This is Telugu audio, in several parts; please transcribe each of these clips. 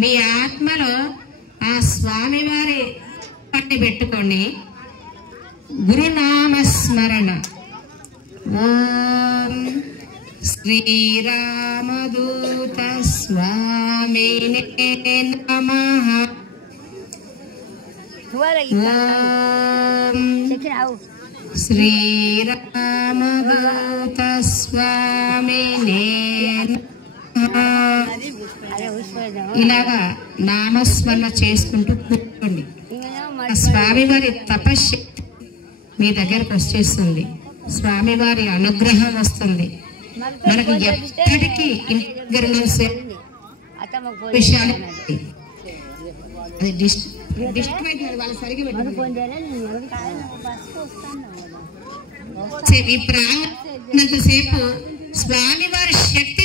మీ ఆత్మలో ఆ స్వామివారి పట్టి పెట్టుకోండి. గురునామస్మరణ. ఓం శ్రీరామదూత స్వామినే నమః. ఓం శ్రీరామదూత స్వామినే నమః. ఇలాగా నామస్మరణ చేసుకుంటూ కూర్చోండి. స్వామివారి తపశ్శక్తి మీ దగ్గరకు వచ్చేస్తుంది. స్వామివారి అనుగ్రహం వస్తుంది. మనకు ఎప్పటికీ విషయాలు అది ఈ ప్రాణంతసేపు స్వామివారి శక్తి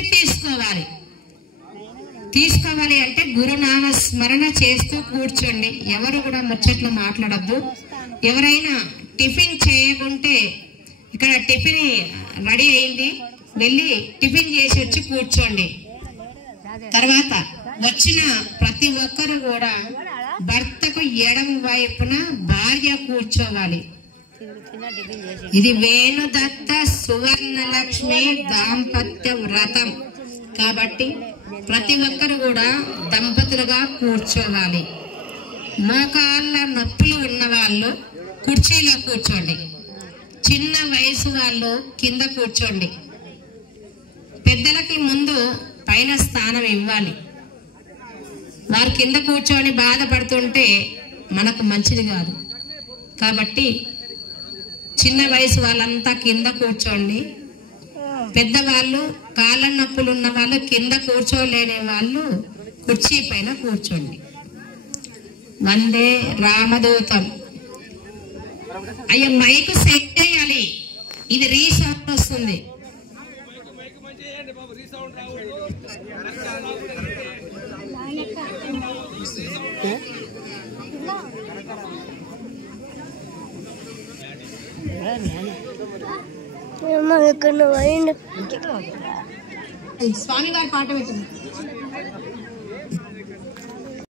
తీసుకోవాలి అంటే గురునామ స్మరణ చేస్తూ కూర్చోండి. ఎవరు కూడా ముచ్చట్లు మాట్లాడద్దు. ఎవరైనా టిఫిన్ చేయకుంటే ఇక్కడ టిఫిన్ రెడీ అయింది, వెళ్ళి టిఫిన్ చేసి వచ్చి కూర్చోండి. తర్వాత వచ్చిన ప్రతి ఒక్కరు కూడా భర్తకు ఎడమ వైపున భార్య కూర్చోవాలి. ఇది వేణుదత్త సువర్ణలక్ష్మి దాంపత్య వ్రతం కాబట్టి ప్రతి ఒక్కరు కూడా దంపతులుగా కూర్చోవాలి. మోకాళ్ళ నొప్పులు ఉన్న వాళ్ళు కుర్చీలో కూర్చోండి. చిన్న వయసు వాళ్ళు కింద కూర్చోండి. పెద్దలకి ముందు పైన స్థానం ఇవ్వాలి. వారు కింద కూర్చొని బాధపడుతుంటే మనకు మంచిది కాదు. కాబట్టి చిన్న వయసు వాళ్ళంతా కింద కూర్చోండి. పెద్దవాళ్ళు కాళ్ళ నొప్పులు ఉన్న వాళ్ళు కింద కూర్చోలేని వాళ్ళు కుర్చీ పైన కూర్చోండి. వందే రామదూతం. అయ్యా మైకు సెట్ చేయాలి. ఇది రీసౌండ్ వస్తుంది. స్వామివారి పాట పెట్టండి.